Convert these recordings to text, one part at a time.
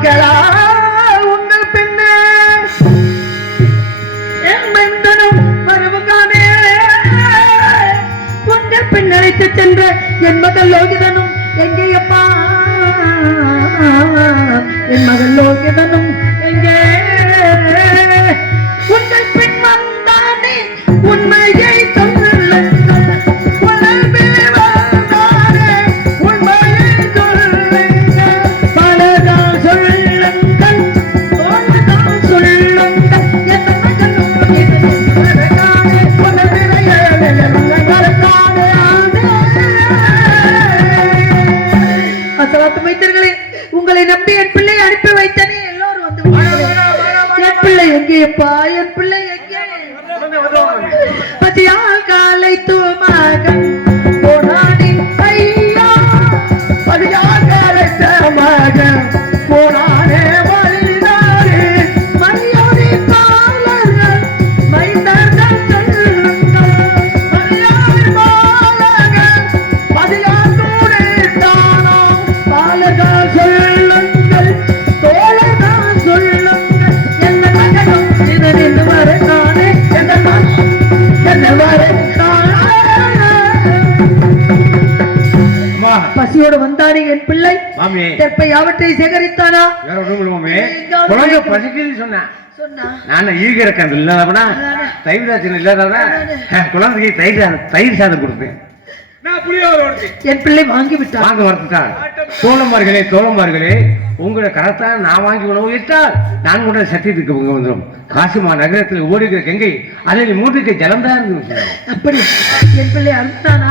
மக்களா உங்கள் பின்னே என் மைந்தனும் வருவதானே உங்கள் பின் அழைத்து சென்ற என் மகள் லோகிதனும் எங்கேயப்பா என் மகள் லோகிதனும் எங்கே உங்கள் பின் வந்தானே உண்மையை உங்களை நம்பி என் பிள்ளை அனுப்பி வைத்தனே எல்லோரும் வந்து என் பிள்ளை எங்கேப்பா என் பிள்ளை எங்கே பசியால் காலை தூமகன் போனானே ஐயா பசியால் காலை தூமகன் போனானே வழினாரே மரியாதை பாலகன் மைந்தர்கள் மரியாதை பாலகன் பசியால் தூணிட்டானோ பாலகன் சொல்லுங்கள் தோழதான் சொல்லுங்கள் என்ன மகனும் இதனில் வரனானே என்ன பசியோடு வந்தானே என் பிள்ளை தெற்பை யாவற்றை சேகரித்தானா நான் ஈகிறக்கன் இல்லாதவனா தயிர் இல்லாதவனா குழந்தைக்கு தயிர் சாதம் கொடுப்பேன் என் பிள்ளை வாங்கி விட்டார் வாங்க வரட்டார் தோழமார்களே உங்களை கரத்தால் நான் வாங்கி உணவு விட்டால் நான் கூட சத்தியத்துக்கு உங்க வந்துடும் காசிமா நகரத்தில் ஓடுகிற கங்கை அதில் 3 கை ஜலம் தான் இருந்து அப்படி என் பிள்ளை அறுத்தானா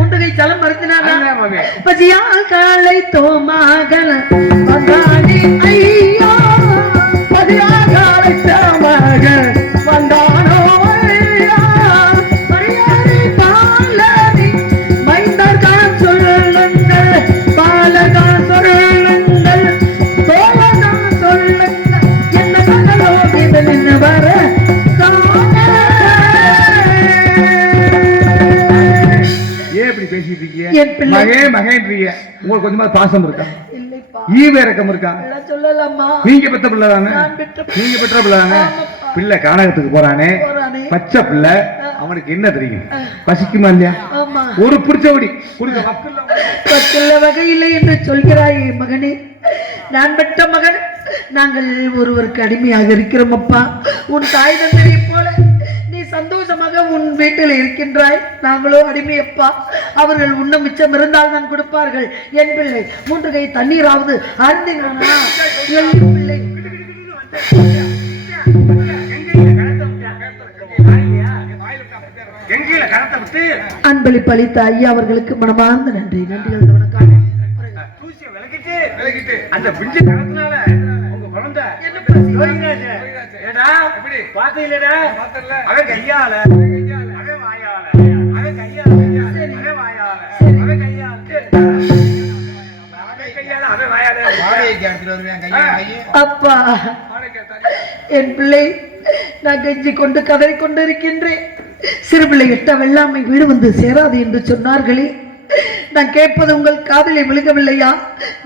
3 கை ஜலம் அறுத்தினானா பசியால் காலை தோமகன் வந்தானே ஐயா பசியால் காலை தோமகன் வந்தானோ ஐயா மரியாதை பாலனி மைந்தர்கள் சொல்லுங்கள் பாலகன் சொல்லுங்கள் தோழதான் சொல்லுங்கள் என்ன மகளோ நின்று வர உங்களுக்கு கொஞ்சமா பாசம் இருக்கா ஈவ இறக்கம் இருக்கா நீங்க பெற்ற பிள்ளை தானே நீங்க பெற்ற பிள்ளை தானே பிள்ளை கானகத்துக்கு போறானே பச்சை பிள்ளை அவனுக்கு என்ன தெரியும் பசிக்குமா இல்லையா ஒரு பிடிச்சபடி பத்துள்ள வகையில்லை என்று சொல்கிறாய் மகனே நான் பெற்ற மகன் நாங்கள் ஒருவருக்கு அடிமையாக இருக்கிறோம் அப்பா உன் தாய் தந்தையை போல நீ சந்தோஷமாக உன் வீட்டில் இருக்கின்றாய் நாங்களோ அடிமையப்பா அவர்கள் உண்ண மிச்சம் இருந்தால் தான் கொடுப்பார்கள் என் பிள்ளை 3 கை தண்ணீராவது அருந்தினானா என் பிள்ளை அன்பளிப்பு அளித்த ஐயா அவர்களுக்கு மனமார்ந்த நன்றி நன்றிகள் வணக்கம் அந்த பிஞ்சு கரத்தினால உங்க குழந்தை பாத்தீங்களா அவன் கையால அவன் வாயால அவன் கையால அவன் வாயால அவன் கையால அப்பா என் பிள்ளை நான் கெஞ்சி கொண்டு கதறி கொண்டு இருக்கின்றேன் சிறு பிள்ளை எட்ட வெள்ளாமை வீடு வந்து சேராது என்று சொன்னார்களே நான் கேட்பது உங்கள் காதலை விழுகவில்லையா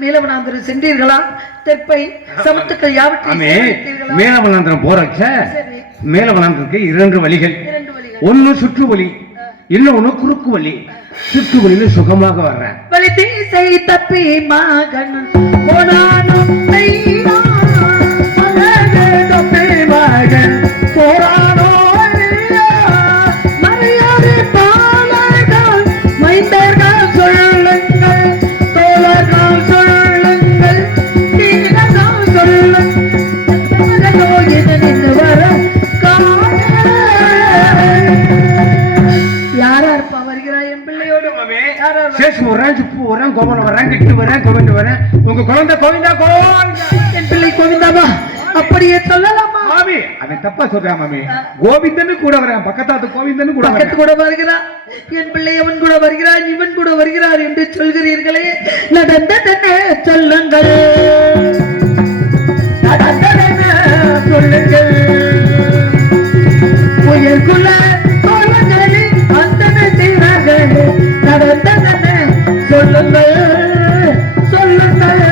மேலவனாந்திரம் சென்றீர்களா தெற்பை சமத்துக்கள் யாவற்றையும் மேலவனாந்திரம் போறச்ச மேலவனாந்திரத்துக்கு 2 வழிகள் ஒன்னு சுற்று வழி இன்னொன்னு குறுக்கு வழி சுற்று வழியில சுகமாக வர்றேன் வழி தீசை தப்பி மகன் போனானோ ஐயா மகனே தப்பி மகன் போரானோ ஐயா மரியாதை பாலகன் மைந்தர்கள் சொல்லுங்கள் தோழர்கள் சொல்லுங்கள் தீரர்கள் சொல்லுங்கள் நின்று வர யாரா இருப்பா வருகிறாய் என் பிள்ளையோடு கோபன் வரேன் கிட்டு வரேன் கோவிந்து வரேன் உங்க குழந்தை கோவிந்தா கோவிந்தா என் பிள்ளை கோவிந்தாவா அப்படியே சொல்லலாமா மாமி அதை தப்பா சொல்றேன் மாமி கோவிந்தன்னு கூட வரேன் பக்கத்தாத்து கோவிந்தன்னு கூட வருகிறான் என் பிள்ளை அவன் கூட வருகிறான் இவன் கூட வருகிறார் என்று சொல்கிறீர்களே நடந்ததென்ன சொல்லுங்கள் நடந்ததென்ன சொல்லுங்கள் உயர்குல தோழர்களின் அந்தன செய்கிறார்கள் நடந்ததென்ன சொல்லுங்கள் சொல்லுங்கள்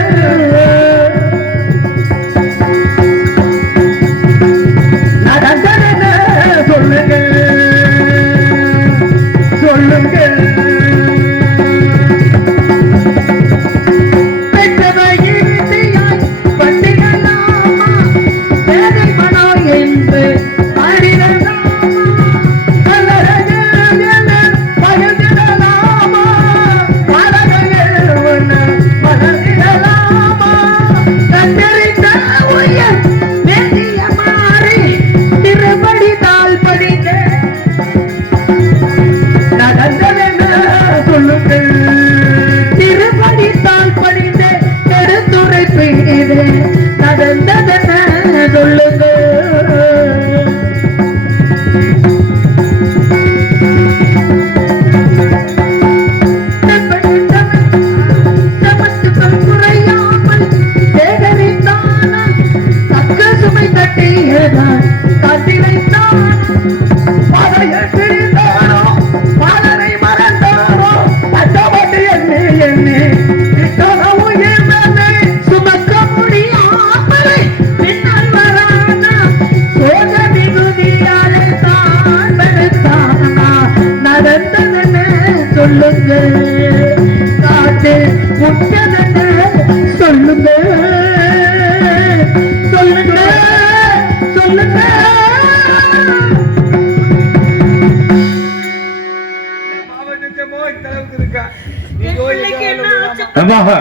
ஆஹா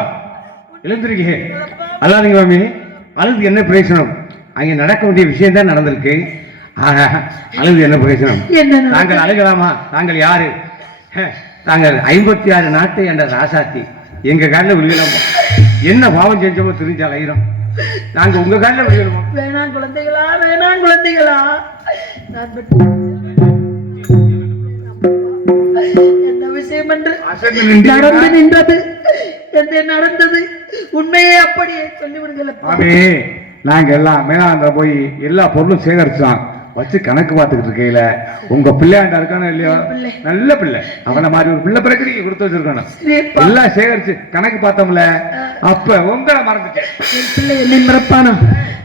எழுந்திருக்கே அல்லாதீங்க மாமி. அழுது என்ன பிரயோஜனம்? அங்கே நடக்க வேண்டிய விஷயம் தான் நடந்திருக்கு. அழுது என்ன பிரயோஜனம்? நாங்கள் அழுகலாமா? நாங்கள் யாரு? நாங்கள் 56 நாட்டு என்ற ராசாத்தி. எங்க காலில் விழுகலாமா? என்ன பாவம் செஞ்சோமோ தெரிஞ்ச அலைகிறோம். நாங்க உங்க காலில் விழுகலாமா? வேணாம் குழந்தைகளா, வேணாம் குழந்தைகளா. என்ன விஷயம் என்று நடந்து நின்றது, என்ன நடந்தது, உண்மையே அப்படியே சொல்லிவிடுங்கள். நாங்க எல்லாம் மேலாண்ட போய் எல்லா பொருளும் சேகரிச்சோம். வச்சு கணக்கு பார்த்துக்கிட்டு இருக்கையில உங்க பிள்ளையாண்டா இருக்கானோ இல்லையோ, நல்ல பிள்ளை, அவனை மாதிரி ஒரு பிள்ளை பிறகு நீங்க கொடுத்து வச்சிருக்கணும். எல்லாம் சேகரிச்சு கணக்கு பார்த்தோம்ல, அப்ப உங்களை மறந்துட்டேன். என் பிள்ளை என்னை மறப்பானா?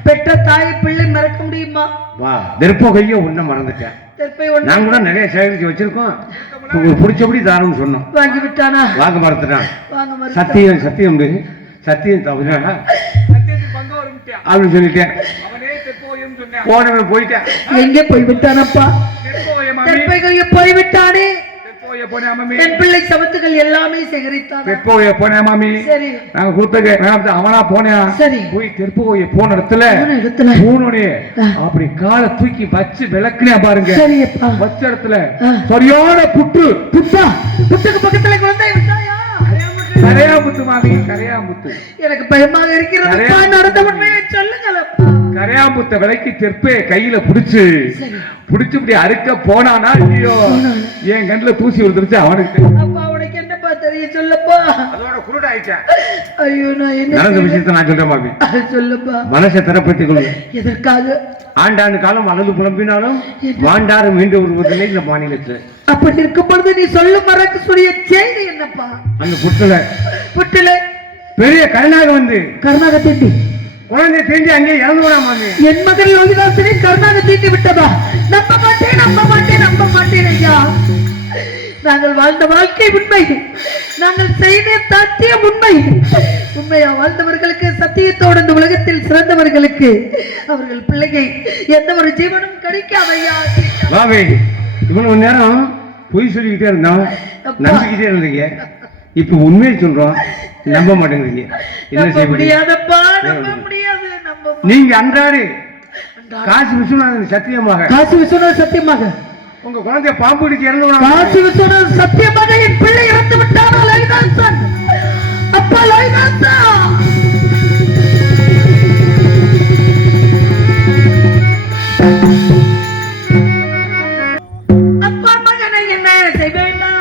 பெற்ற தாய் பிள்ளை மறக்க முடியுமா? வா திருப்பகையோ உன்ன மறந்துட்டேன். நான் கூட நிறைய சேகரிச்சு வச்சிருக்கோம். உங்களுக்கு பிடிச்சபடி தாரம்னு சொன்னோம். வாங்கி விட்டானா? வாங்க மறந்துட்டான். சத்தியம் சத்தியம் சத்தியம் தவிர அப்படின்னு சொல்லிட்டேன். போனவன் போயிட்டேன். எங்கே போய்விட்டானப்பா? போய்விட்டானே. என் பிள்ளை சமத்துகள் எல்லாமே சேகரித்தான். மாமி நாங்க கொடுத்த அவனா போனா போய் தெற்போய போன இடத்துல அப்படி காலை தூக்கி வச்சு விளக்குனே பாருங்க. வச்ச இடத்துல சரியான புட்டு. புட்டுக்கு பக்கத்துல குழந்தை விட்டாயா? கரையாமுத்து மாமி, கரையாமுத்து. எனக்கு பயமாக இருக்கிறது. நடந்த உண்மையை சொல்லுங்களப்பா. கரையாமுத்த விலைக்கு தெற்பே கையில புடிச்சு இப்படி அறுக்க போனானா இல்லையோ, என் கண்ணுல தூசி விழுந்துருச்சு. அவனுக்கு அப்பா உனக்கு என்னப்பா தெரியும் சொல்லப்பா. அதோட குருட ஆயிட்டேன். ஐயோ நான் என்ன நடந்த விஷயத்தை நான் சொல்றேன் மாமி. சொல்லப்பா. மனசை திறப்பத்திக் கொள்ளு. எதற்காக? ஆண்டாண்டு காலம் அழுது புலம்பினாலும் வாண்டாறு மீண்டு வருவதில்லை இந்த மாநிலத்தில். அப்படி இருக்கும் பொழுது நீ சொல்லும் மறக்க சொல்லிய செய்தி என்னப்பா? அந்த புட்டுல பெரிய கருணாக வந்து கருணாக தீட்டி குழந்தை தீண்டி அங்கே இறந்து விடாமாங்க. என் மகன் யோகிதாசனை கருணாக தீட்டி விட்டதா? நம்ப மாட்டேன் ஐயா. நாங்கள் வாழ்ந்த வாழ்க்கை உண்மை, நாங்கள் செய்த சத்தியம் உண்மை. உண்மையா வாழ்ந்தவர்களுக்கு, சத்தியத்தோடு இந்த உலகத்தில் சிறந்தவர்களுக்கு அவர்கள் பிள்ளையை எந்த ஒரு ஜீவனும் கிடைக்காதையா. வாவே இவ்வளவு நேரம் பொய் சொல்லிக்கிட்டே இருந்தோம், நம்பிக்கிட்டே இருந்தீங்க. இப்ப உண்மையை சொல்றோம், நம்ப மாட்டேங்கிறீங்க. என்ன செய்ய முடியாதப்பா, நம்ப முடியாது. நீங்க அன்றாடு காசி விஸ்வநாதன் சத்தியமாக உங்க குழந்தைய பாம்பு பிடிச்சு இறந்து காசி விஸ்வநாதன் சத்தியமாக என் பிள்ளை இறந்து விட்டாரா? லைதாசன் அப்பா, லைதாசா அப்பா, மகனை என்ன செய்வேண்டா?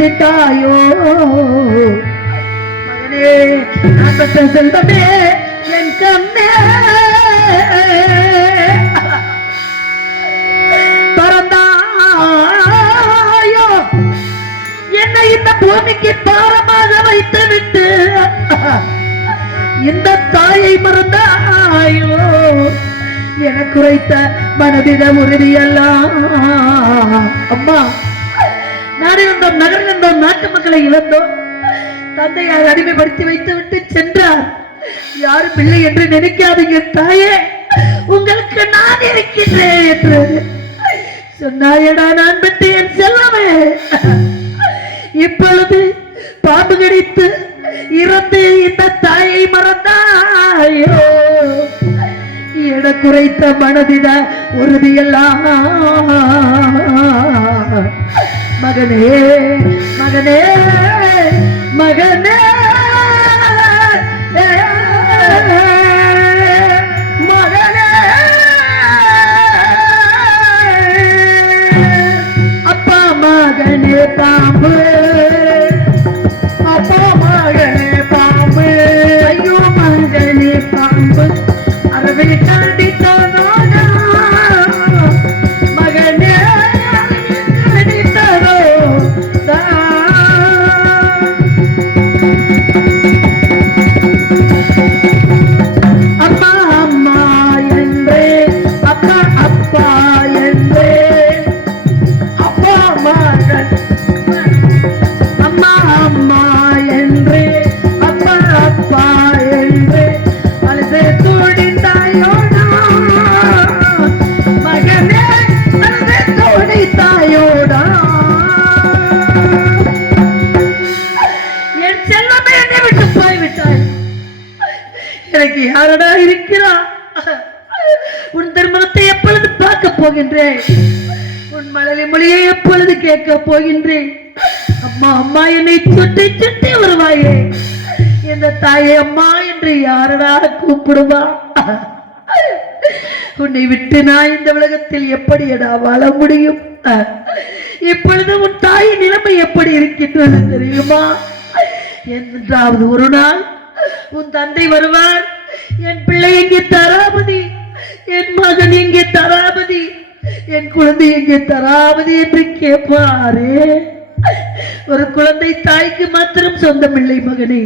வைத்தாயோ மகனே, நான் செல்வமே, என் கண்ணே பறந்தாயோ, என்னை இந்த பூமிக்கு பாரமாக வைத்து விட்டு இந்த தாயை மறந்தாயோ. எனக்கு உரைத்த மனதிட உறுதியெல்லாம் அம்மா, நாடு இருந்தோம், நகர் இருந்தோம், நாட்டு மக்களை இழந்தோம். தந்தையார் அடிமைப்படுத்தி வைத்து விட்டு சென்றார். யாரும் பிள்ளை என்று நினைக்காதீங்க தாயே, உங்களுக்கு நான் இருக்கின்றேன் என்று சொன்னாயடா. நான் பெற்ற என் செல்லமே, இப்பொழுது பாம்பு கடித்து இறந்து இந்த தாயை மறந்தாயோ. என குறைத்த மனதிட உறுதியெல்லாம் மகனே, மகனே, மகனே, மகனே, அப்பா மகனே பாம்பு, அப்பா மகனே பாம்பு. எனக்கு யாரடா இருக்கிறா? உன் திருமணத்தை எப்பொழுது பார்க்க போகின்றேன்? உன் மழலை மொழியை எப்பொழுது கேட்க போகின்றேன்? அம்மா அம்மா என்னை சுட்டி சுட்டி வருவாயே, இந்த தாயை அம்மா என்று யாரடா கூப்பிடுவா? உன்னை விட்டு நான் இந்த உலகத்தில் எப்படியடா வாழ முடியும்? இப்பொழுது உன் தாயின் நிலைமை எப்படி இருக்கின்றது தெரியுமா? என்றாவது ஒரு நாள் உன் தந்தை வருவார், என் பிள்ளை எங்கே தராபதி, என் மகன் எங்கே தராபதி, என் குழந்தை எங்கே தராபதி என்று கேட்பாரே. ஒரு குழந்தை தாய்க்கு மாத்திரம் சொந்தமில்லை மகனே,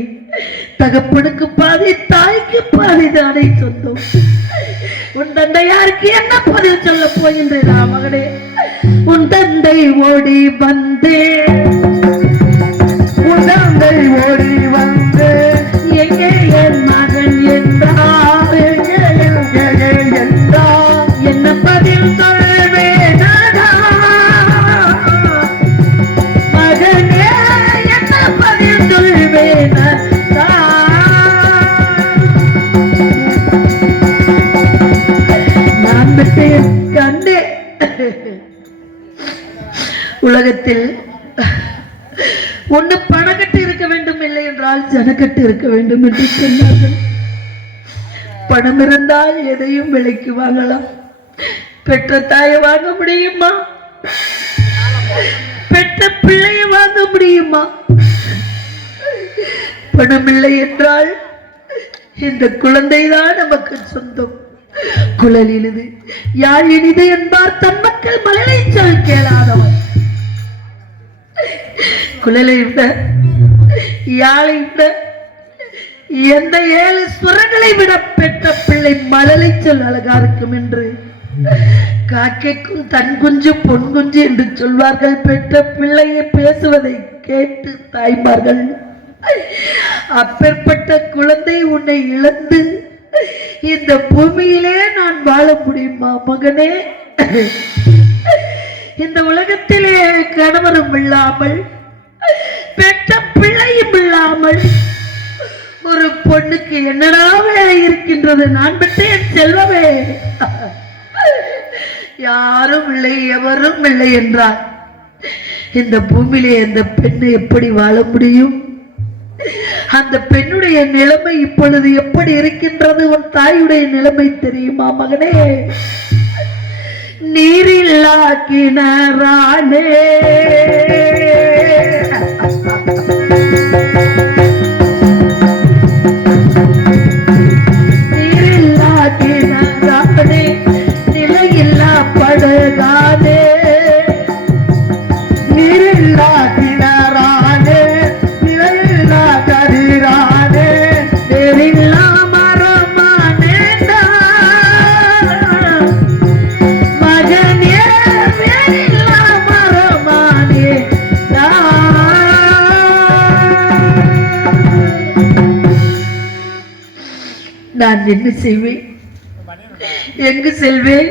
தகப்பனுக்கு பாதி தாய்க்கு பாதி தானே சொந்தம். உன் தந்தை யாருக்கு என்ன பதில் சொல்ல போகின்றா மகனே? உன் தந்தை ஓடி வந்தே, உன் தந்தை ஓடி வந்து எங்கே என் மகன் என்றார், என்றார் என்ன பதில் சொல்வேனா மகனே, என்ன பதில் சொல்வேனா? நான் விட்டேன் கண்டே. உலகத்தில் ஒன்று பணக்கட்டு இருக்க வேண்டும், இல்லை என்றால் ஜனக்கட்டு இருக்க வேண்டும் என்று சொன்னார்கள். பணம் இருந்தால் எதையும் விலைக்கு வாங்கலாம். பெற்ற தாயை வாங்க முடியுமா? பெற்ற பிள்ளையை வாங்க முடியுமா? பணம் இல்லை என்றால் இந்த குழந்தைதான் நமக்கு சொந்தம். குழல் இனிது யாழ் இனிது என்பார் தன் மக்கள் மழலை சொல் கேளாதவர். குழலை விட யாழை விட எந்த 7 சுரங்களை விட பெற்ற பிள்ளை மழலை சொல் அழகா இருக்கும் என்று காக்கைக்கும் தன் குஞ்சு பொன் குஞ்சு என்று சொல்வார்கள். பெற்ற பிள்ளையை பேசுவதை கேட்டு தாய்மார்கள், அப்பேற்பட்ட குழந்தை உன்னை இழந்து இந்த பூமியிலே நான் வாழ முடியுமா மகனே? இந்த உலகத்திலே கணவரும் இல்லாமல் பெற்ற பிள்ளையும் இல்லாமல் ஒரு பொண்ணுக்கு என்னடா வேலை இருக்கின்றது? நான் பெற்ற என் செல்வமே, யாரும் இல்லை எவரும் இல்லை என்றால் இந்த பூமியிலே அந்த பெண்ணை எப்படி வாழ முடியும்? அந்த பெண்ணுடைய நிலைமை இப்பொழுது எப்படி இருக்கின்றது? உன் தாயுடைய நிலைமை தெரியுமா மகனே? நீரில்லா கிணறானே, நீரில்லா கிணறானே, நிலையில்லா படகானே, நீரில்லா கிணறானே, நிலையில்லா கதிரானே, நேரில்லா மரமானே மகனே, வேறில்லா மரமானே. நான் என்ன செய்வேன்? எங்கு செல்வேன்?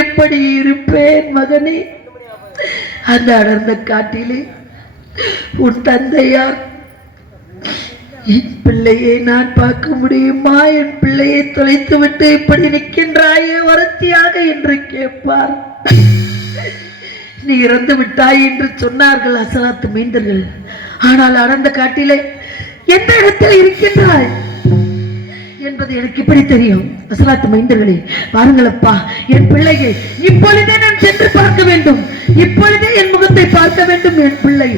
எப்படி இருப்பேன் மகனே? அந்த அடர்ந்த காட்டிலே உன் தந்தையார் என் பிள்ளையை நான் பார்க்க முடியுமா? என் பிள்ளையை தொலைத்து விட்டு இப்படி நிற்கின்றாயே வருத்தியாக என்று கேட்பார். நீ இறந்து விட்டாய் என்று சொன்னார்கள் அசலாத்து மீண்டர்கள். ஆனால் அடர்ந்த காட்டிலே எந்த இடத்தில் இருக்கின்றாய் என்பது எனக்கு இப்படி தெரியும். அசலாத்து மைந்தர்களே, பாருங்களப்பா, என் பிள்ளையை இப்பொழுதே நான் சென்று பார்க்க வேண்டும். இப்பொழுதே என் முகத்தை பார்க்க வேண்டும். என் பிள்ளை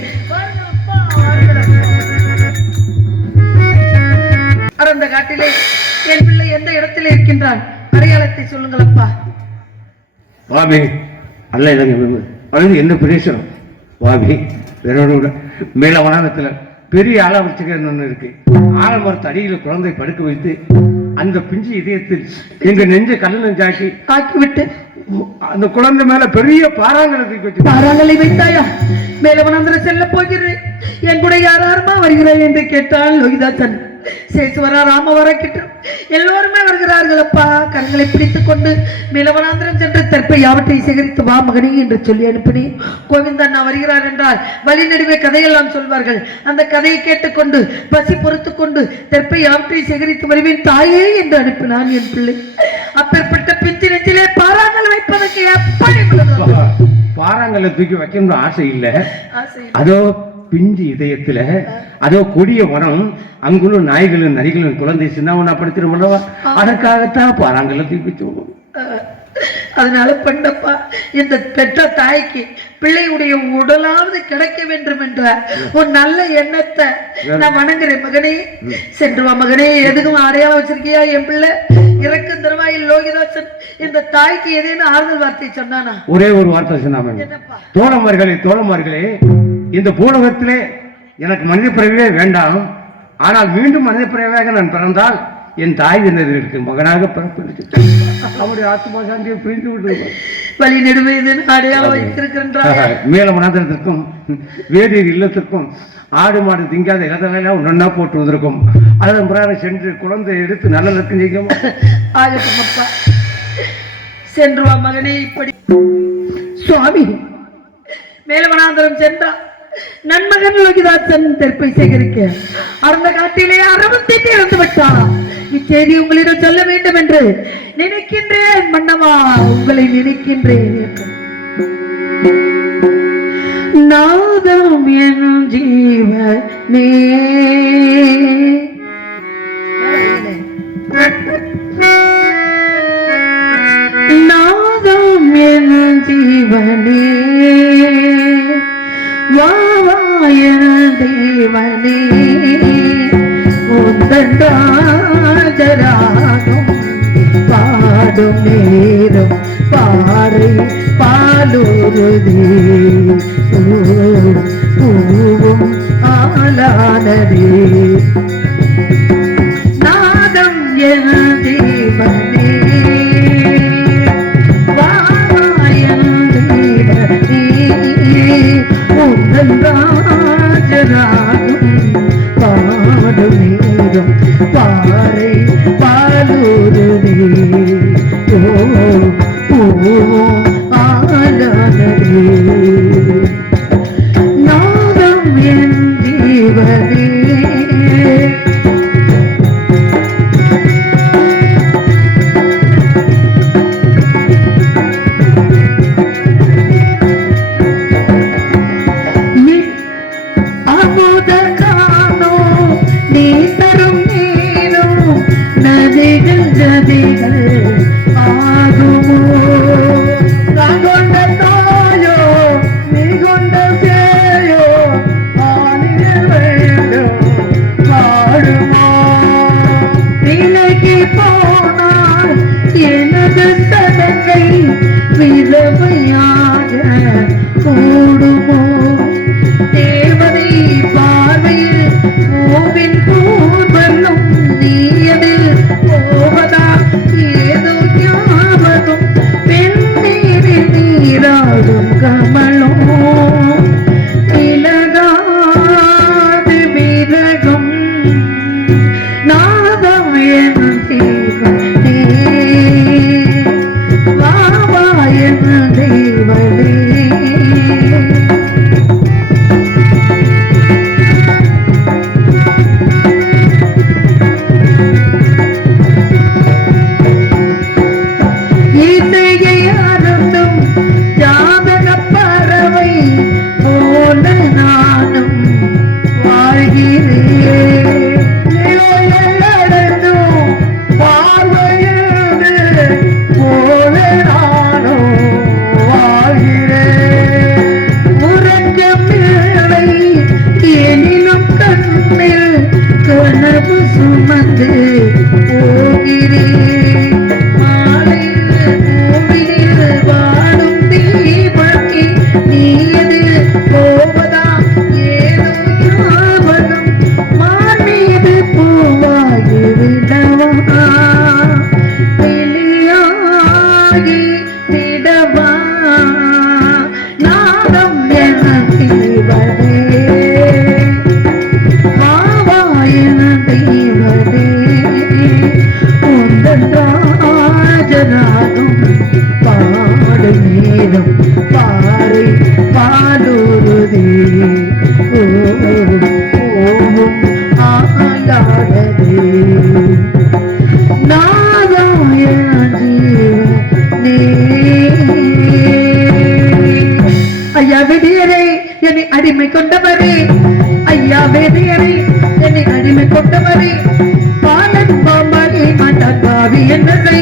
அடர்ந்த காட்டிலே என் பிள்ளை எந்த இடத்தில் இருக்கின்றான்? அடையாளத்தை சொல்லுங்களப்பா. வாபி அல்ல இல்லைங்க, என்ன பிரேசனம் வாபி மேல வனாந்தத்துல பெரிய ஆலமரத்துக்கு ஒன்று இருக்கு. ஆலமரத்து அடியில் குழந்தை படுக்க வைத்து அந்த பிஞ்சு இதயத்தில் எங்க நெஞ்ச கல்லன் ஜாக்கி ஆக்கி விட்டு அந்த குழந்தை மேல பெரிய பாறாங்கலை வச்சு. பாறாங்கலை வைத்தாயா? மேல வனாந்தர செல்ல போகிறேன், என் கூட யாராருமா வருகிறேன் என்று கேட்டால் லோகிதாசன். சேசுவரா ராமவர கிட்ட எல்லோருமே வருகிறார்கள் அப்பா. கரங்களை பிடித்துக் கொண்டு மேலவனாந்திரம் சென்று தற்பை யாவற்றை சேகரித்து வா மகனே என்று சொல்லி அனுப்பினேன். கோவிந்தண்ணா வருகிறார் என்றால் வழி நடுவே கதையெல்லாம் சொல்வார்கள். அந்த கதையை கேட்டுக்கொண்டு பசி பொறுத்து கொண்டு தற்பை யாவற்றை சேகரித்து வருவேன் தாயே என்று அனுப்பினான் என் பிள்ளை. அப்பேற்பட்ட பிஞ்சு நெஞ்சிலே பாராங்கல் வைப்பதற்கு எப்படி பாறாங்கல்ல தூக்கி வைக்கணும்னு ஆசை இல்லை. அதோ பிஞ்சு இதயத்துல அதோ கொடிய மரம் அங்குள்ள நாய்களும் நரிகளும் குழந்தை சின்னவனா படுத்திருமல்லவா, அதற்காகத்தான் பாறாங்கல்ல தூக்கி வச்சு. அதனால பண்ணப்பா இந்த பெற்ற தாய்க்கு பிள்ளையுடைய உடலாவது கிடைக்க வேண்டும் என்ற ஒரு நல்ல எண்ணத்தை நான் வணங்குறேன் மகனே. சென்று வா மகனே. எதுக்கும் அடையாளம் வச்சிருக்கியா என் பிள்ளை? இறக்கும் தருவாயில் லோகிதாசன் இந்த தாய்க்கு ஏதேனும் ஆறுதல் வார்த்தை சொன்னானா? ஒரே ஒரு வார்த்தை சொன்னாங்க. தோழமார்களே, இந்த பூலகத்திலே எனக்கு மனித பிறவியே வேண்டாம். ஆனால் மீண்டும் மனித பிறவியாக நான் பிறந்தால் என் தாய் தினத்தில் இருக்கு மகனாக பிறப்பு அவருடைய ஆத்மா சாந்தியை பிரிந்து விட்டு வழி நெடுவேது அடையாளம் வைத்திருக்கின்றார். மேல மனாந்திரத்திற்கும் வேதியர் இல்லத்திற்கும் ஆடு மாடு திங்காத இடத்தெல்லாம் ஒன்னா போட்டுவதற்கும் அதன் பிறகு சென்று குழந்தை எடுத்து நல்லதற்கும் செய்யும். ஆகட்டும் அப்பா, சென்று வா மகனே. இப்படி சுவாமி மேலவனாந்தரம் சென்றார். நன்மகன் லோகிதாசன் தெற்பை சேகரிக்க அந்த காட்டிலே அரவத்தை இறந்து விட்டார். இச்செய்தி உங்களிடம் சொல்ல வேண்டும் என்று நினைக்கின்றேன் மன்னவா, உங்களை நினைக்கின்றேன். நாதம் என் ஜீவனே நாதம் என் ஜீவனே வாவாயன தேவனே உந்தராஜராகும் பாடும் நேரம் பாறை பாலுருதே பூவும் ஆளானதே நாதம் என தேவனே வாவாயன தேவனே ராஜராகும் பாடும் நேரம் பாறை பாலூருதே ஆனதே நாதம் என் ஜீவனே. கூடுமோ தேவதை பார்வையில் கோவில் பூர்வனும் நீயதில் போவதா ஏதோ ஞாபகம் பெண்ணீரில் நீராடும் கமலும் விலகாது விலகும் நாதம் என் தேவனே வாவா என் தேவனே. கனவு சுமந்து போகிறேன் ஆலையில் பூமியில் வாடும் தீபக்கி நீது போவதா ஏதோ ஞாபகம் மான் மீது பூவாகி விடவா வெளியாகி விடவா நாதம் என தீவனே வாவா என தெய்வ வேதியரை என்னை அடிமை கொண்டவரே, ஐயா வேதியரை என்னை அடிமை கொண்டவரே, பாலன் பாம்பாடி மாட்டான் பாவி என்னதை